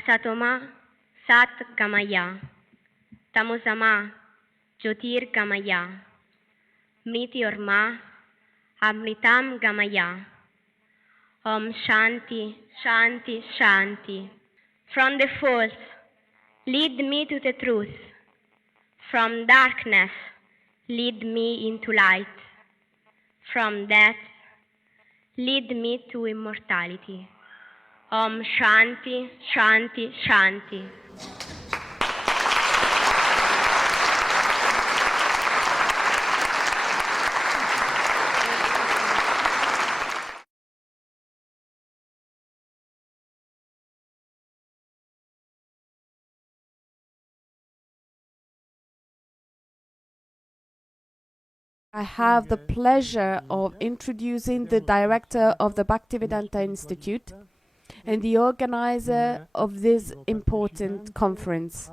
Asatoma Sat Gamaya, Tamosama Jyotir Gamaya, Mrityorma Amritam Gamaya. Om Shanti, Shanti, Shanti. From the false, lead me to the truth. From darkness, lead me into light. From death, lead me to immortality. Om Shanti, Shanti, Shanti. I have the pleasure of introducing the director of the Bhaktivedanta Institute and the organizer of this important conference.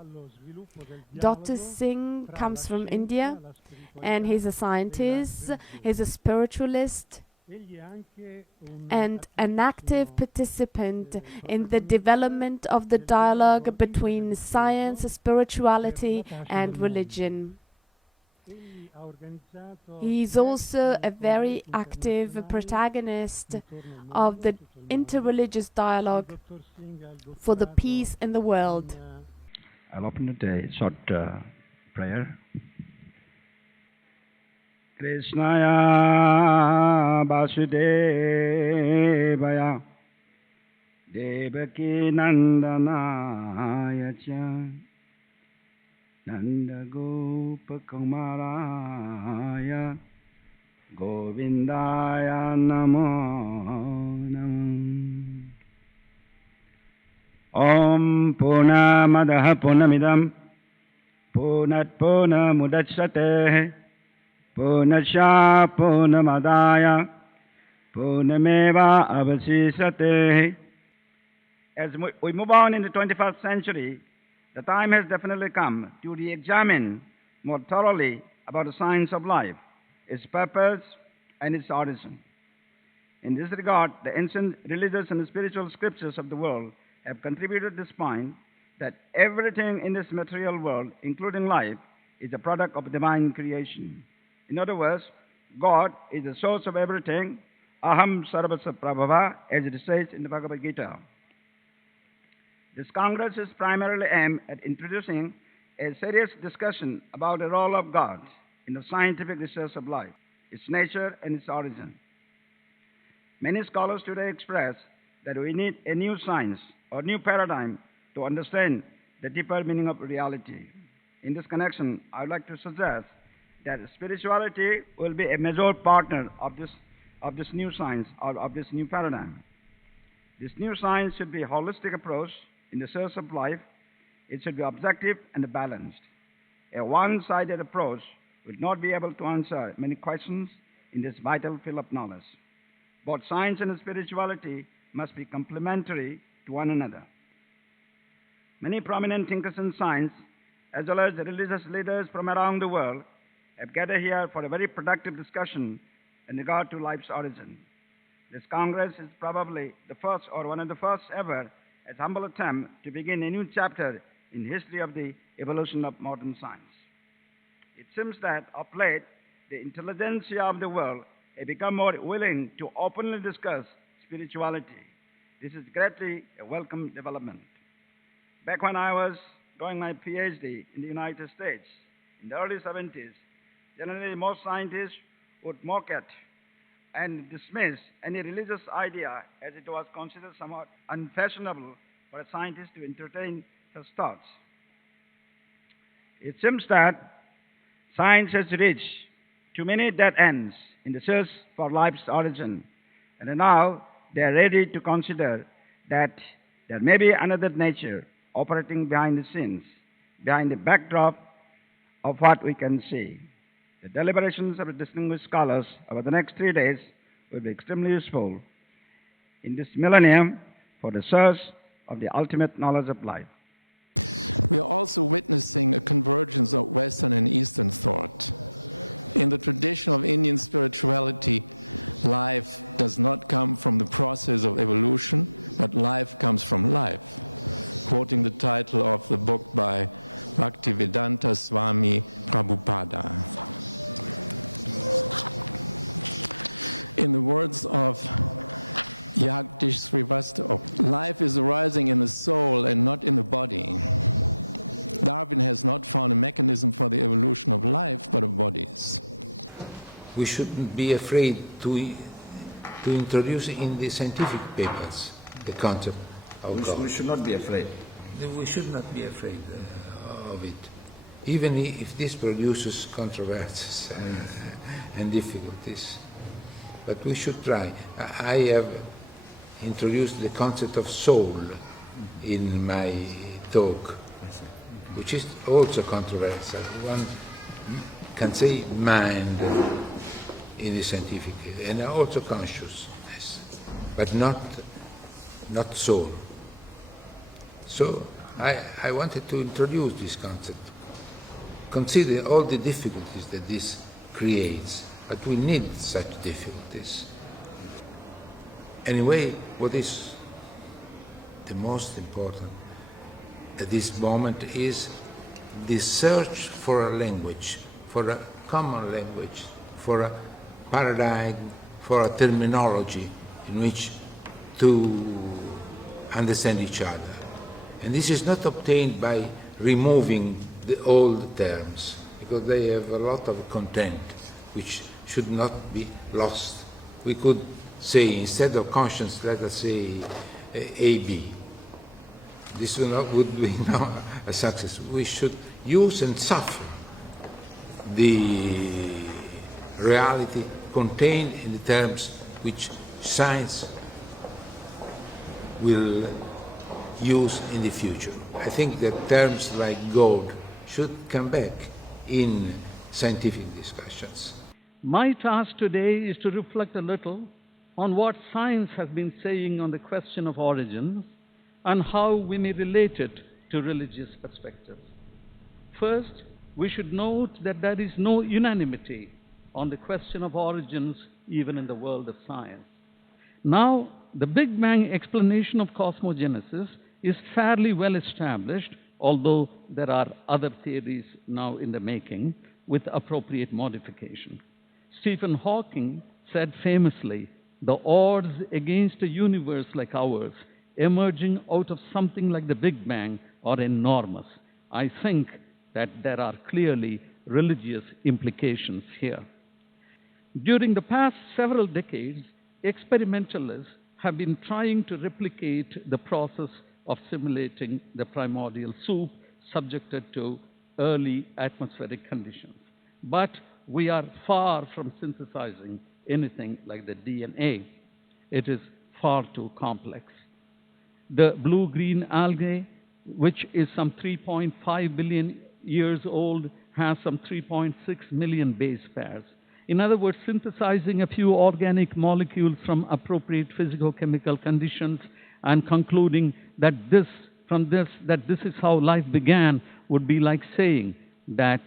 Dr. Singh comes from India and he's a scientist, he's a spiritualist and an active participant in the development of the dialogue between science, spirituality and religion. He is also a very active protagonist of the interreligious dialogue for the peace in the world. I'll open a short prayer. Krishnaya Vasudevaya Devaki Nandanaya Cha Nanda Gopa Kumaraya Govindaya Namo Namo Om Punamadaha Punamidam Punat Punamudachyate Punasya Punamadaya Punameva Avasisate. As we move on in the 21st century, the time has definitely come to re-examine more thoroughly about the science of life, its purpose, and its origin. In this regard, the ancient religious and spiritual scriptures of the world have contributed to this point that everything in this material world, including life, is a product of divine creation. In other words, God is the source of everything, Aham Sarvasya Prabhava, as it says in the Bhagavad Gita. This Congress is primarily aimed at introducing a serious discussion about the role of God in the scientific research of life, its nature and its origin. Many scholars today express that we need a new science or new paradigm to understand the deeper meaning of reality. In this connection, I would like to suggest that spirituality will be a major partner of this new science or of this new paradigm. This new science should be a holistic approach in the search of life. It should be objective and balanced. A one-sided approach would not be able to answer many questions in this vital field of knowledge. Both science and spirituality must be complementary to one another. Many prominent thinkers in science, as well as the religious leaders from around the world, have gathered here for a very productive discussion in regard to life's origin. This Congress is probably the first or one of the first ever as humble attempt to begin a new chapter in the history of the evolution of modern science. It seems that of late, the intelligentsia of the world have become more willing to openly discuss spirituality. This is greatly a welcome development. Back when I was doing my PhD in the United States, in the early 70s, generally most scientists would mock at and dismiss any religious idea as it was considered somewhat unfashionable for a scientist to entertain such thoughts. It seems that science has reached too many dead ends in the search for life's origin, and now they are ready to consider that there may be another nature operating behind the scenes, behind the backdrop of what we can see. The deliberations of the distinguished scholars over the next 3 days will be extremely useful in this millennium for the search of the ultimate knowledge of life. We are also witnessing a convergence of Western and Eastern thought. In the tradition of Indian spirituality, life does not come from the process of evolution, but life comes from life. quoting the title of the book by Bhaktivedanta Swami Prabhupada. In the words of Jagdish Srivastava, life is arising in the soul and not in the body. Darwin has not found a mechanism for the evolution of life, but of bodies. We shouldn't be afraid to introduce in the scientific papers the concept of God. We should not be afraid. We should not be afraid of it, even if this produces controversies and difficulties. But we should try. I have introduced the concept of soul in my talk, which is also controversial. One can say mind in the scientific, and also consciousness, but not soul. So I wanted to introduce this concept, considering all the difficulties that this creates, but we need such difficulties. Anyway, what is the most important at this moment is the search for a language, for a common language, for a paradigm, for a terminology in which to understand each other. And this is not obtained by removing the old terms, because they have a lot of content which should not be lost. We could say, instead of conscience, let us say AB. This would be not a success. We should use and suffer the reality contained in the terms which science will use in the future. I think that terms like God should come back in scientific discussions. My task today is to reflect a little on what science has been saying on the question of origins and how we may relate it to religious perspectives. First, we should note that there is no unanimity on the question of origins even in the world of science. Now, the Big Bang explanation of cosmogenesis is fairly well established, although there are other theories now in the making with appropriate modification. Stephen Hawking said famously, "The odds against a universe like ours emerging out of something like the Big Bang are enormous." I think that there are clearly religious implications here. During the past several decades, experimentalists have been trying to replicate the process of simulating the primordial soup subjected to early atmospheric conditions. But we are far from synthesizing anything like the DNA. It is far too complex. The blue-green algae, which is some 3.5 billion years old, has some 3.6 million base pairs. In other words, synthesizing a few organic molecules from appropriate physicochemical conditions and concluding that this is how life began would be like saying that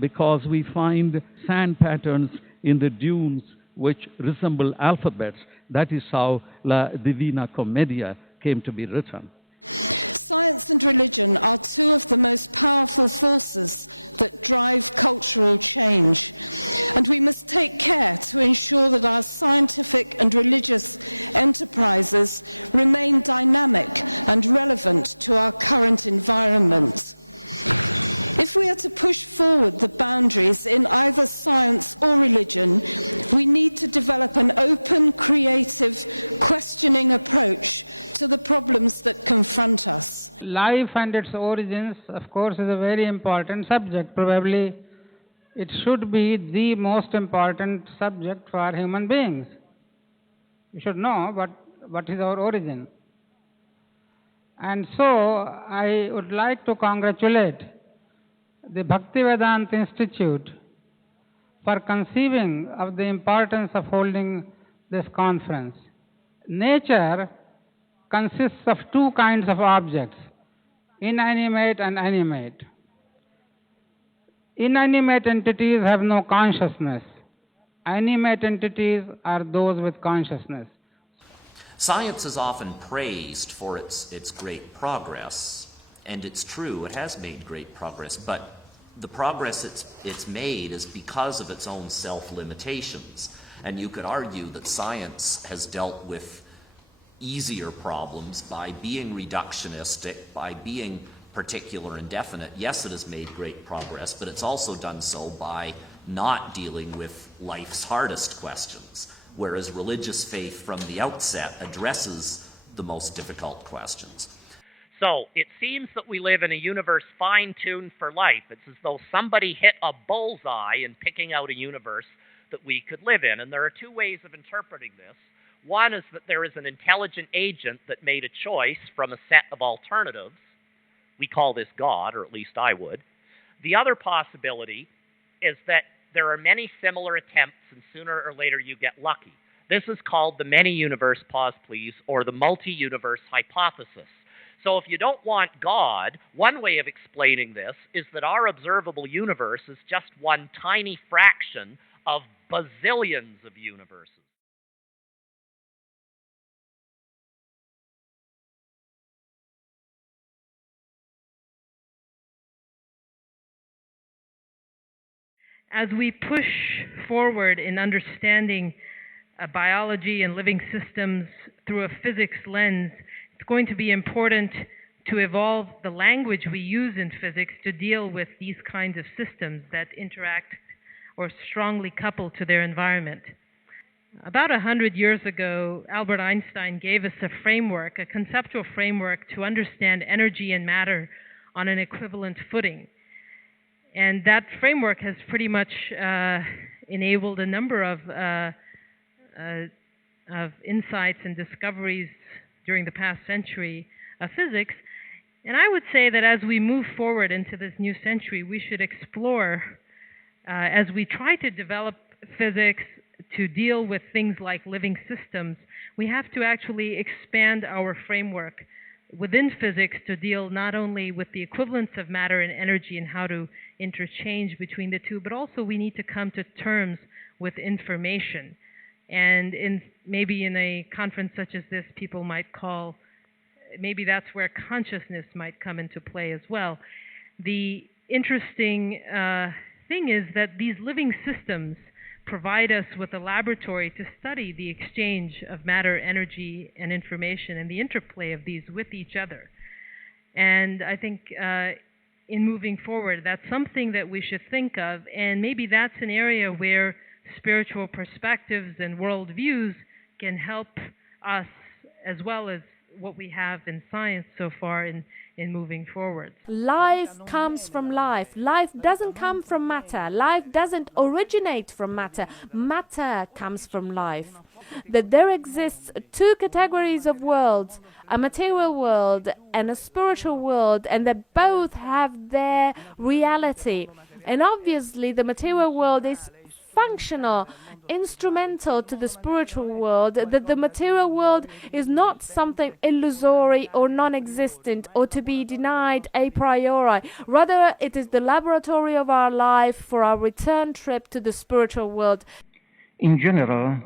because we find sand patterns in the dunes which resemble alphabets, that is how La Divina Commedia came to be written. Science and religion are two of the most powerful forces that drive cultural change, and we must take care to ensure that our scientific and religious enterprises remain dynamic and relevant to our current environment. If we are to push forward the boundaries in either science or religion, we need to develop an open, creative, questioning approach to the problems that confront us. Life and its origins, of course, is a very important subject. Probably it should be the most important subject for human beings. We should know what is our origin. And so I would like to congratulate the Bhaktivedanta Institute for conceiving of the importance of holding this conference. Nature consists of two kinds of objects, inanimate and animate. Inanimate entities have no consciousness. Animate entities are those with consciousness. Science is often praised for its great progress, and it's true, it has made great progress, but the progress it's made is because of its own self-limitations. And you could argue that science has dealt with easier problems by being reductionistic, by being particular and definite. Yes, it has made great progress, but it's also done so by not dealing with life's hardest questions, whereas religious faith from the outset addresses the most difficult questions. So it seems that we live in a universe fine-tuned for life. It's as though somebody hit a bullseye in picking out a universe that we could live in. And there are two ways of interpreting this. One is that there is an intelligent agent that made a choice from a set of alternatives. We call this God, or at least I would. The other possibility is that there are many similar attempts, and sooner or later you get lucky. This is called the many-universe, pause please, or the multi-universe hypothesis. So if you don't want God, one way of explaining this is that our observable universe is just one tiny fraction of bazillions of universes. As we push forward in understanding biology and living systems through a physics lens, it's going to be important to evolve the language we use in physics to deal with these kinds of systems that interact or strongly couple to their environment. About 100 years ago, Albert Einstein gave us a framework, a conceptual framework to understand energy and matter on an equivalent footing. And that framework has pretty much enabled a number of insights and discoveries during the past century of physics. And I would say that as we move forward into this new century, we should explore, as we try to develop physics to deal with things like living systems, we have to actually expand our framework within physics to deal not only with the equivalence of matter and energy and how to interchange between the two, but also we need to come to terms with information. And maybe in a conference such as this, people might call, maybe that's where consciousness might come into play as well. The interesting thing is that these living systems provide us with a laboratory to study the exchange of matter, energy, and information and the interplay of these with each other. And I think in moving forward, that's something that we should think of, and maybe that's an area where spiritual perspectives and worldviews can help us as well as what we have in science so far in moving forward. Life comes from life. Life doesn't come from matter. Life doesn't originate from matter. Matter comes from life. That there exists two categories of worlds, a material world and a spiritual world, and they both have their reality. And obviously the material world is functional, instrumental to the spiritual world, that the material world is not something illusory or non-existent or to be denied a priori. Rather, it is the laboratory of our life for our return trip to the spiritual world. In general,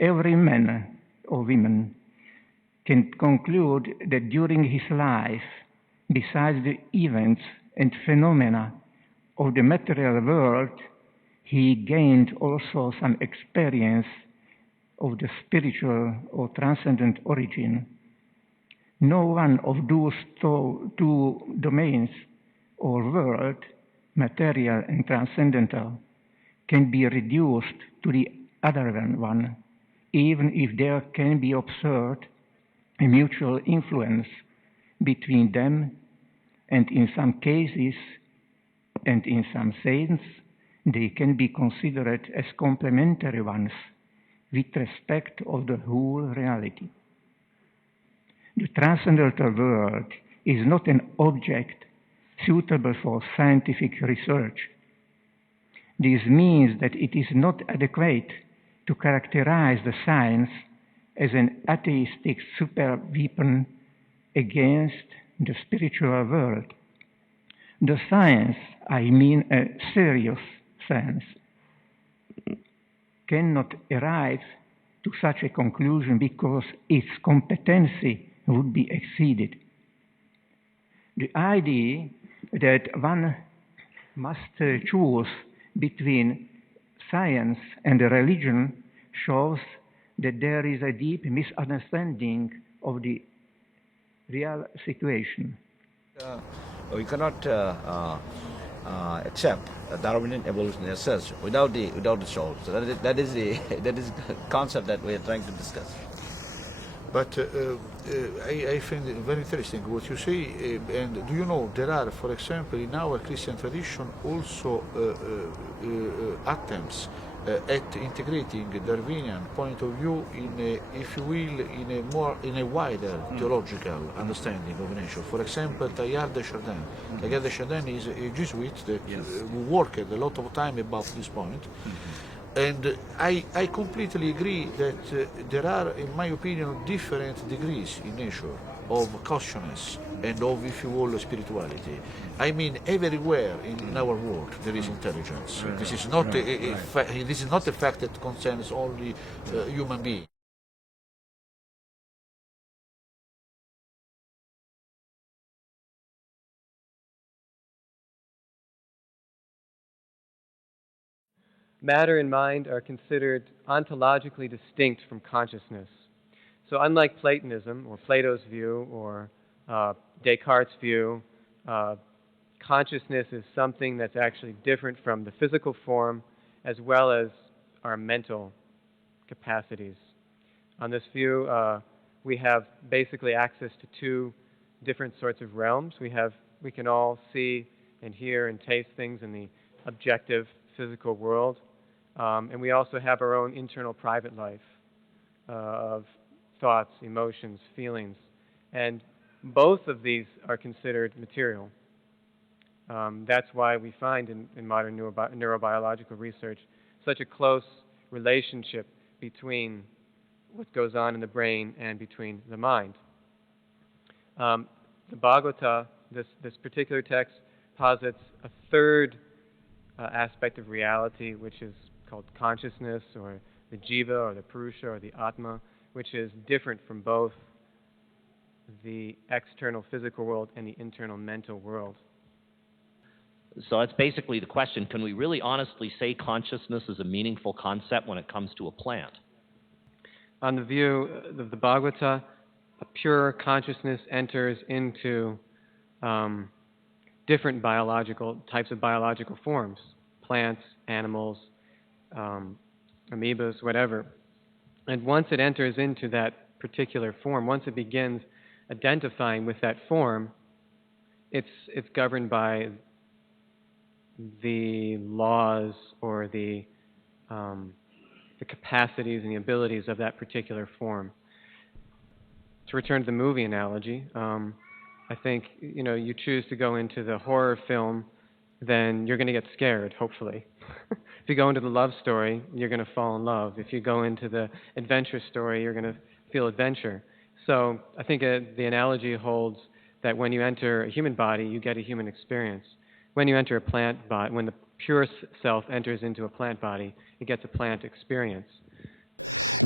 every man or woman can conclude that during his life, besides the events and phenomena of the material world, he gained also some experience of the spiritual or transcendent origin. No one of those two domains or world, material and transcendental, can be reduced to the other one, even if there can be observed a mutual influence between them, and in some cases and in some sense, they can be considered as complementary ones with respect of the whole reality. The transcendental world is not an object suitable for scientific research. This means that it is not adequate to characterize the science as an atheistic super weapon against the spiritual world. The science, I mean a serious science, cannot arrive to such a conclusion because its competency would be exceeded. The idea that one must choose between science and religion shows that there is a deep misunderstanding of the real situation. We cannot accept Darwinian evolution as such without the soul. So that is the concept that we are trying to discuss. But I find it very interesting what you say. And do you know there are, for example, in our Christian tradition also attempts at integrating Darwinian point of view in, if you will, in a wider theological understanding of nature. For example, Teilhard de Chardin. Teilhard de Chardin is a Jesuit that worked a lot of time about this point. And I completely agree that there are, in my opinion, different degrees in nature of consciousness and of, if you will, spirituality. I mean, everywhere in our world there is intelligence. This is not this is not a fact that concerns only human beings. Matter and mind are considered ontologically distinct from consciousness. So unlike Platonism, or Plato's view, or Descartes' view, consciousness is something that's actually different from the physical form as well as our mental capacities. On this view, we have basically access to two different sorts of realms. We can all see and hear and taste things in the objective physical world. And we also have our own internal private life of thoughts, emotions, feelings. And both of these are considered material. That's why we find in modern neurobiological research such a close relationship between what goes on in the brain and between the mind. The Bhagavata, this particular text, posits a third aspect of reality, which is called consciousness, or the jiva, or the purusha, or the atma, which is different from both the external physical world and the internal mental world. So that's basically the question. Can we really honestly say consciousness is a meaningful concept when it comes to a plant? On the view of the Bhagavata, a pure consciousness enters into different types of biological forms, plants, animals, amoebas, whatever. And once it enters into that particular form, once it begins identifying with that form, it's governed by the laws or the capacities and the abilities of that particular form. To return to the movie analogy, I think, you choose to go into the horror film, then you're going to get scared, hopefully. If you go into the love story, you're going to fall in love. If you go into the adventure story, you're going to feel adventure. So I think the analogy holds that when you enter a human body, you get a human experience. When you enter a plant body, when the pure self enters into a plant body, it gets a plant experience.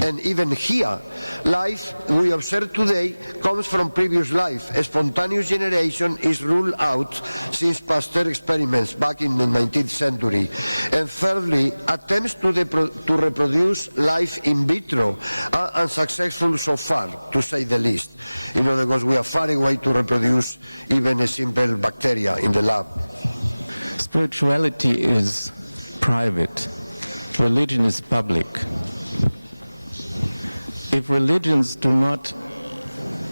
And even here, life we observe today comes from previous life. A spontaneous generation is ruled out since Pasteur experiments back in the 19th century. And thirdly, attempts to reproduce life in vitro are unsuccessful so far, to say the least. In other words, we are far away to reproduce even a simple bacteria in the lab. Spirituality is private. Religion is public. If religions do not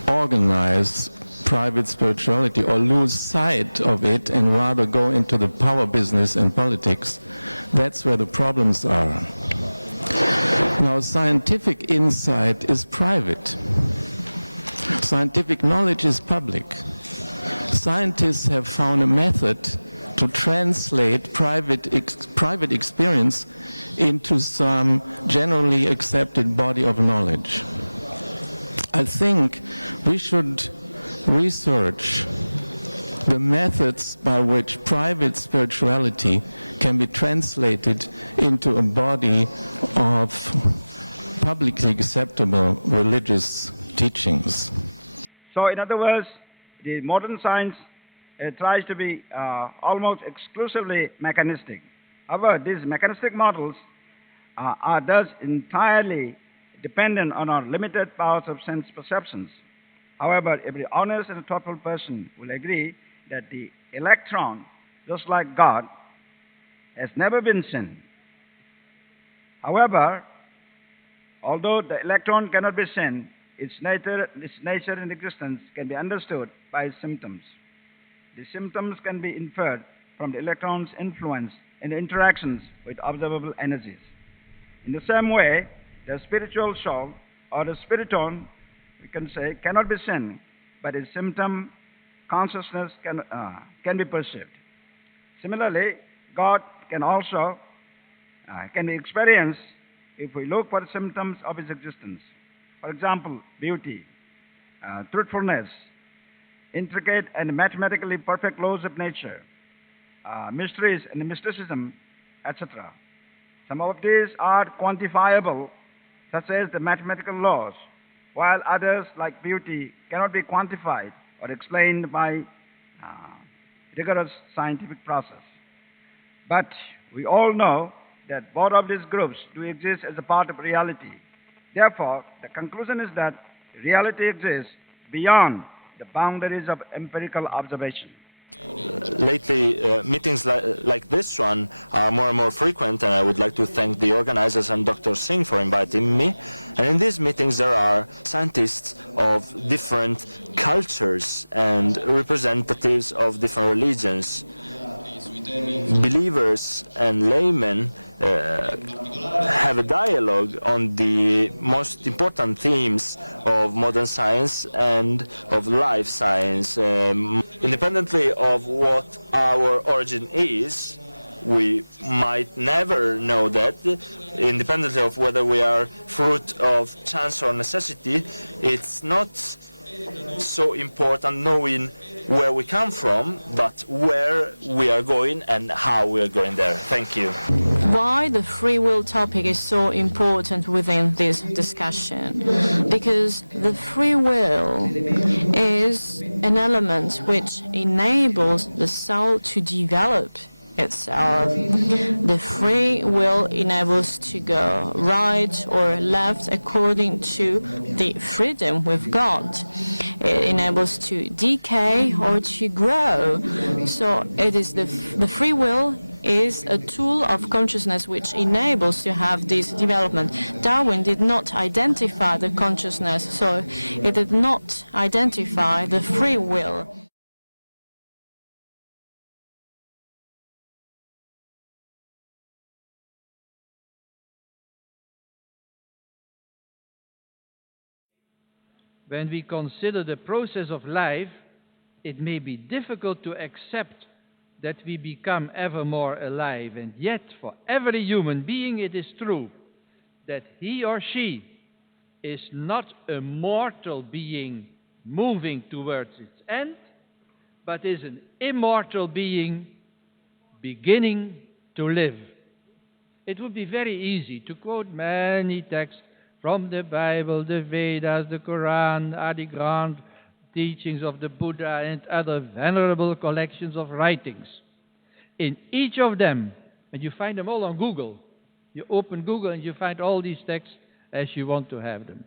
organize private spirituality or lose sight of it and rather go into the power business and politics, that's where the problems are. Now, scientific insight is private. Scientific knowledge is public. Scientists have found a method to translate private experience into some generally accepted body of knowledge. I think we should research the methods by which private spirituality can be translated into a body of publicly acceptable religious teachings. So, in other words, the modern science tries to be almost exclusively mechanistic. However, these mechanistic models are thus entirely dependent on our limited powers of sense perceptions. However, every honest and thoughtful person will agree that the electron, just like God, has never been seen. However, although the electron cannot be seen, its nature and existence can be understood by its symptoms. The symptoms can be inferred from the electron's influence and interactions with observable energies. In the same way, the spiritual soul, or the spiriton, we can say, cannot be seen, but its symptom consciousness can be perceived. Similarly, God can also can be experienced if we look for the symptoms of His existence. For example, beauty, truthfulness, intricate and mathematically perfect laws of nature, mysteries and mysticism, etc. Some of these are quantifiable, such as the mathematical laws, while others, like beauty, cannot be quantified or explained by rigorous scientific process. But we all know that both of these groups do exist as a part of reality. Therefore, the conclusion is that reality exists beyond the boundaries of empirical observation. Lately, meetings like this one are more and more frequent, and I would like to thank the organizers and Dr. Singh for inviting me. And in these meetings there are scientists of different cultures and representatives of different religions. Believers and laymen have a dialogue on the most important themes of modern science and of life science. Independently of what our origin is, we might never know that. Independently of whether we are fruit of chance or necessity, it's not so important knowing where we come from, but where we are going and how we are going there. Thank you. Why the free will topic is so important within this discussion? Because the free will is an element which enables the soul to develop itself. The free will enables to go right or left according to the freedom we've got. It enables to decay or to grow. So it is the free will is a tool of consciousness which enables to have this development. Darwin did not identify the consciousness, so he did not identify the free will. When we consider the process of life, it may be difficult to accept that we become ever more alive. And yet, for every human being, it is true that he or she is not a mortal being moving towards its end, but is an immortal being beginning to live. It would be very easy to quote many texts from the Bible, the Vedas, the Quran, the grand teachings of the Buddha and other venerable collections of writings. In each of them, and you find them all on Google, you open Google and you find all these texts as you want to have them.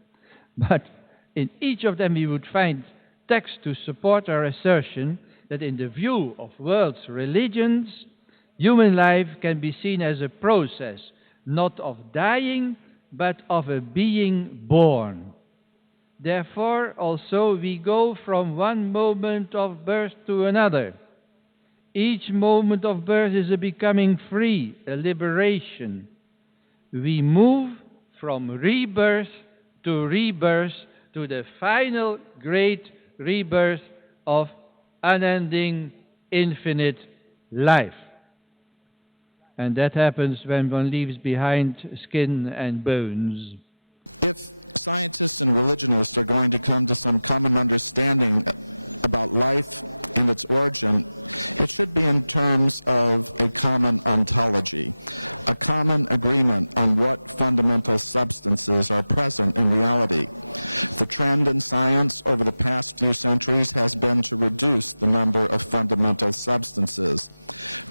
But in each of them you would find texts to support our assertion that in the view of world's religions, human life can be seen as a process, not of dying, but of a being born. Therefore, also, we go from one moment of birth to another. Each moment of birth is a becoming free, a liberation. We move from rebirth to the final great rebirth of unending, infinite life. And that happens when one leaves behind skin and bones. If scientists and religionists are going to come to some common understanding about life in its origin, it should be in terms of a common ontology, a common agreement on what fundamental substances are present in reality. The trend in science over the past few centuries has been to reduce the number of fundamental substances.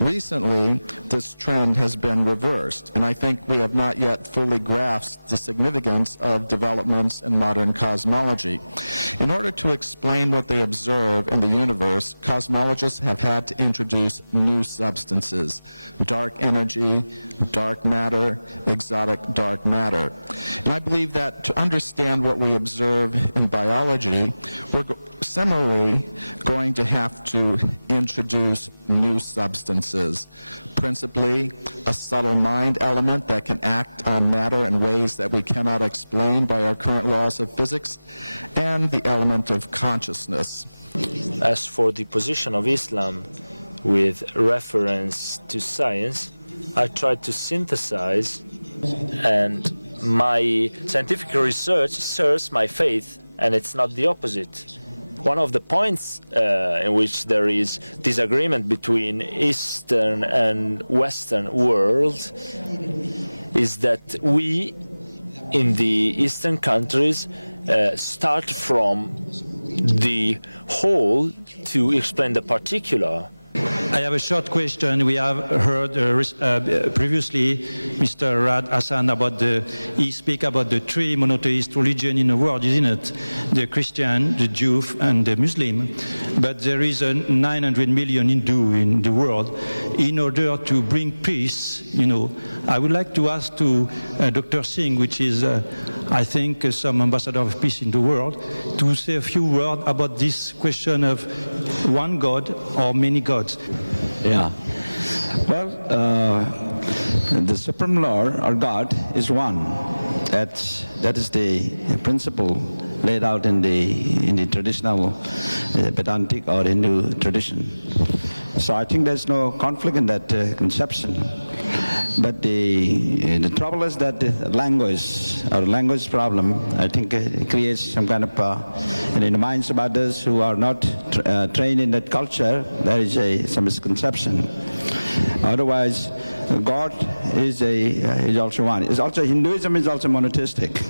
Recently, this trend has been reversed, and I think we have not yet fully grasped the significance of developments in modern cosmology. In order to explain what they observe in the universe, cosmologists have had to introduce new substances: dark energy, dark matter, exotic dark matter. And I believe that to understand what we observe in biology, we're similarly going to have to introduce new substances, principally a subtle mind element that can act on matter in ways that we cannot explain by our current laws of physics, and the element of consciousness. As for the position of Islam with reference to science, I tried to synthesize, and my scientific research serves my faith, and it's not the opposite. One of the points in which there is disagreement between Eastern and Western world is that we, in the Eastern countries, start from the whole to explain the particular. I have a short question. We have heard previously Mr. Rad Hassan about he speak about the three monotheist religions in the world, isn't it? The Christian, the Jew, and the Muslim. But there is 900 million Hindu in the world. In order to bring peace, I would like to ask to Dr. Singh, which is, I think, some ambassador of peace in the world, to say a few words about this question of one God or many gods. Yeah. Well, the Supreme Lord or God is one. That is the principle laid out in the traditional Vedantic or Hindu tradition. So I think there's no conflict in that conception. But the trouble is that the language problem, I think it creates some kind of, in the minds of others who are not trained in that culture, there is some misconception. Otherwise, God is also one. It's also Hinduism is also monotheistic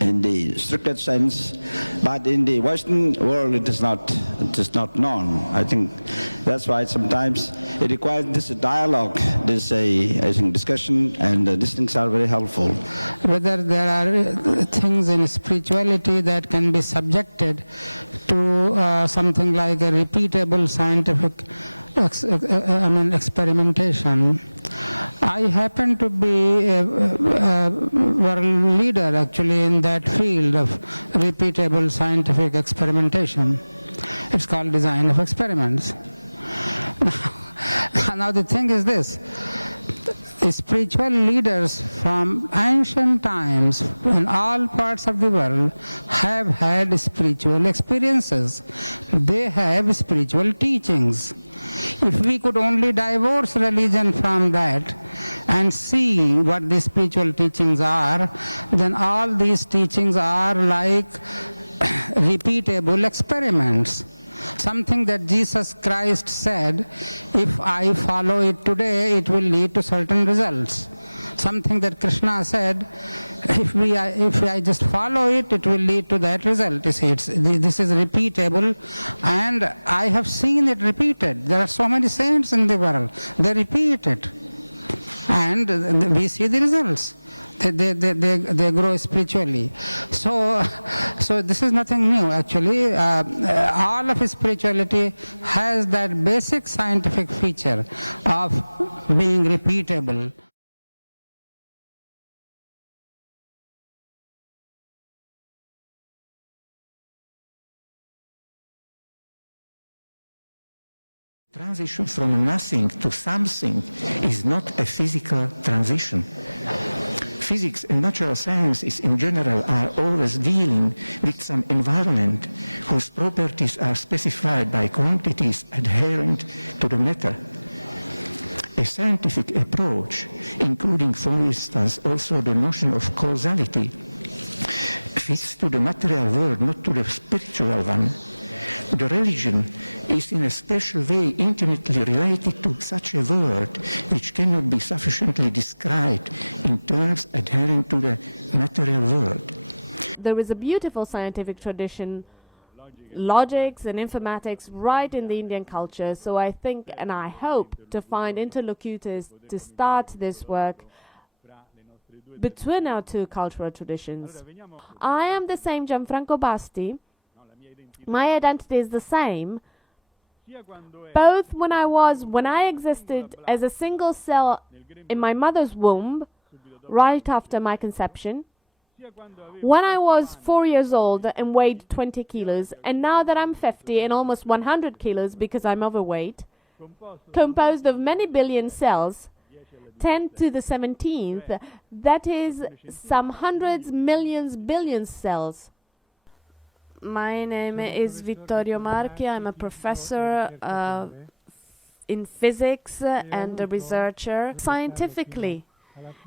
in the strictest sense, but in the Western world it is not known. I think that's why sometimes it requires this dialogue, this I think discussion, and these things are very helpful. Whether there are things in spirituality that can be subjected to something like a repeatable scientific experimentation. I happen to be a world leader actually in that field of repeatable scientific experimentation. It's called design of experiments. Now the thing is this, spiritual leaders from ancient times in all parts of the world have had spiritual experiences. They have spiritual teachings. If we could only divorce religion from that and see what the spiritual teachings are, then all these teachings are like repeatable experiments. Something that Jesus Christ said, if I follow it today, it will lead to certain results. Something that Krishna said, if I just follow it, it will lead to that result. You see, this is repeatable, and I have seen it repeated. There are so many saints in the world. They repeat it, and we see the results. They grow spiritually. So this is nothing new actually. All of spirituality has that basic scientific feature of being repeatable. Transition from nothing to something is not a physical transition. Physics and natural sciences in general are always dealing with some environment whose properties are specified by quantities adherent to the matter. A scientific approach, including, for instance, also the notion of causality, fits to the material world, not to the spiritual one. the religion is in a special way intimately related to such a world which cannot be sufficiently described in terms adhering to the material world. There is a beautiful scientific tradition, logics and informatics right in the Indian culture, so I think and I hope to find interlocutors to start this work between our two cultural traditions. I am the same Gianfranco Basti. My identity is the same, both when I existed as a single cell in my mother's womb, right after my conception, when I was 4 years old and weighed 20 kilos, and now that I'm 50 and almost 100 kilos because I'm overweight, composed of many billion cells, 10 to the 17th, that is some hundreds, millions, billions cells. My name is Vittorio Marchi. I'm a professor in physics and a researcher scientifically.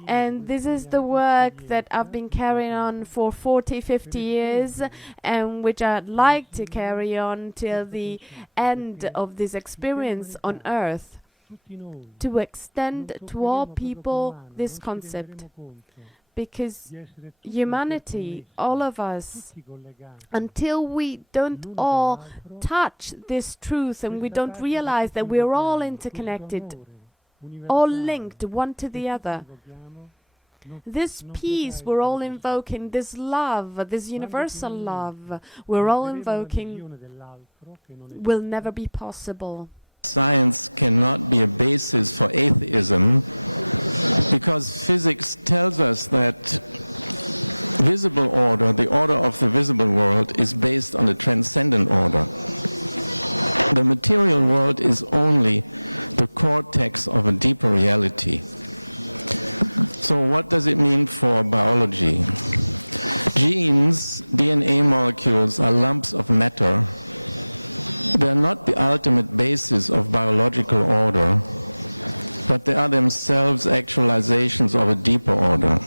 And this is the work that I've been carrying on for 40, 50 years and which I'd like to carry on till the end of this experience on Earth, to extend to all people this concept. Because humanity, all of us, until we don't all touch this truth and we don't realize that we're all interconnected, all linked one to the other, this peace we're all invoking, this love, this universal love we're all invoking, will never be possible. Science cannot be a basis for atheism, because physics tells us that visible order, the order of the visible world, is based on a transcendent order. The material world is only the cortex of a deeper reality. So what does it mean for biology? Genes, DNA molecules, are lumps of matter. They're not the ultimate basis of biological order, but they are themselves actualizations of a deeper order.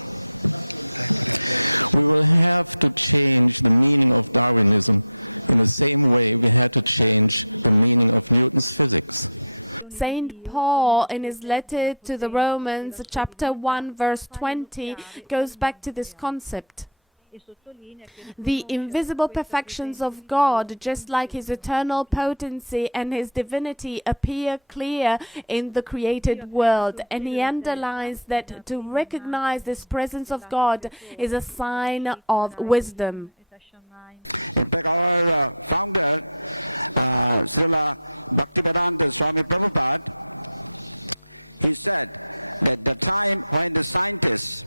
We will have to change the meaning of Darwinism in the same way we had to change the meaning of Newton's physics. Saint Paul, in his letter to the Romans, chapter 1, verse 20, goes back to this concept. The invisible perfections of God, just like his eternal potency and his divinity, appear clear in the created world. And he underlines that to recognize this presence of God is a sign of wisdom. In fact, our founder, Srila Bhaktivedanta Swami Prabhupada, he said that the time when the scientists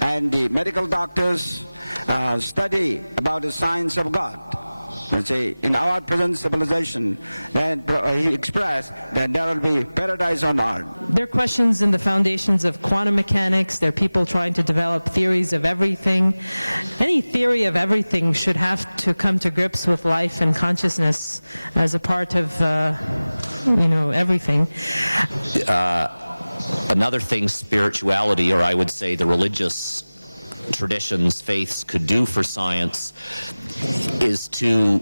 and the medical doctors study about the science of God, let's say in our present civilization, then he expressed that there will be paradise on earth. There are questions in the foundations of quantum mechanics. There are people trying to develop theories of everything. Any theory of everything should have to come to grips with life and consciousness as a part of, everything. Another thing spirituality, or I would say the religious traditions, faiths could do for science is to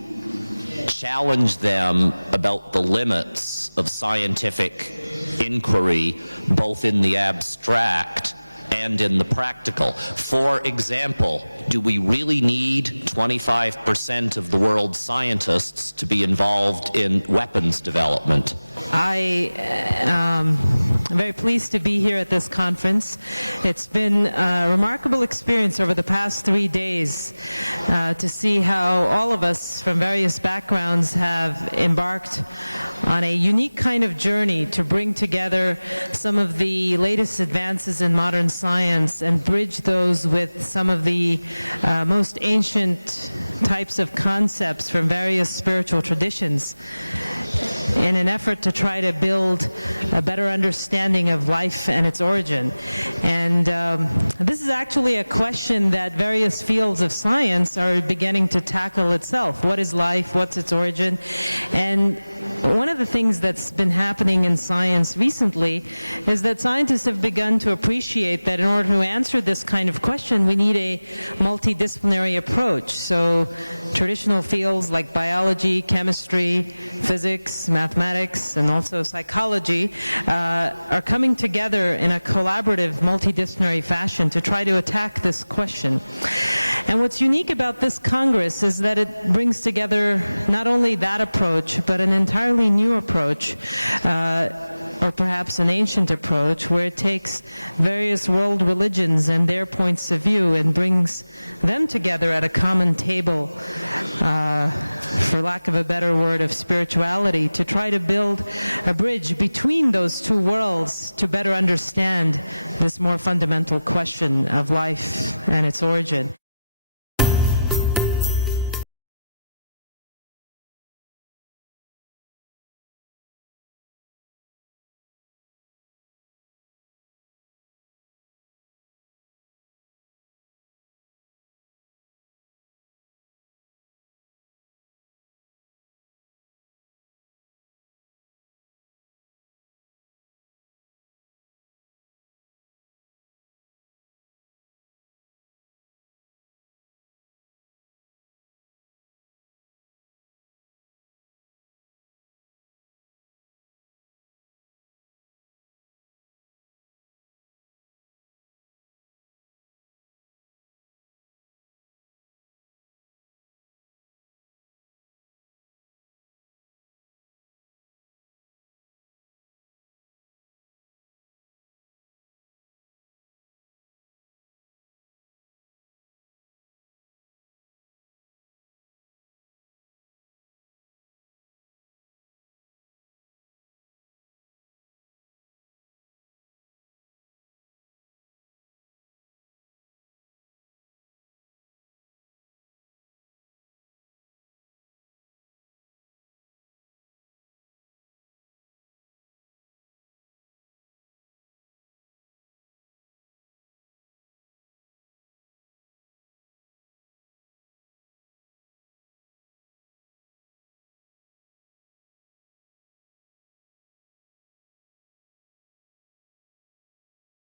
challenge them about the limits of scientific inquiry, both in the abstract and in the practical. For example, do we really need 25% of the world's scientists to be involved in weapons development? I'm very pleased to be here at this conference. It's been a remarkable experience over the past 3 days to see how all of us from various backgrounds have embarked on a unique kind of journey to bring together some of the latest advances in modern science and bridge those with some of the most ancient types of concepts from various spiritual traditions, in an effort to try to build a better understanding of life and its origin. And this is actually a question that various fields of science are beginning to tackle itself. What is life? What's its origin? And one of the things that's been happening in science recently is that scientists have begun to appreciate that in order to answer this kind of question, we need a multidisciplinary approach. So traditional fields like biology, chemistry, physics, mathematics, and also psychology are coming together in a collaborative, multidisciplinary fashion to try to attack this question. And what's unique about this Congress is that it brings together not only that approach, but an entirely new approach, or perhaps an ancient approach, where it takes various world religions and their points of view and brings them together at a common table, for lack of a better word, of spirituality, to try to build a bridge between those two worlds to better understand this more fundamental question of life and its origin.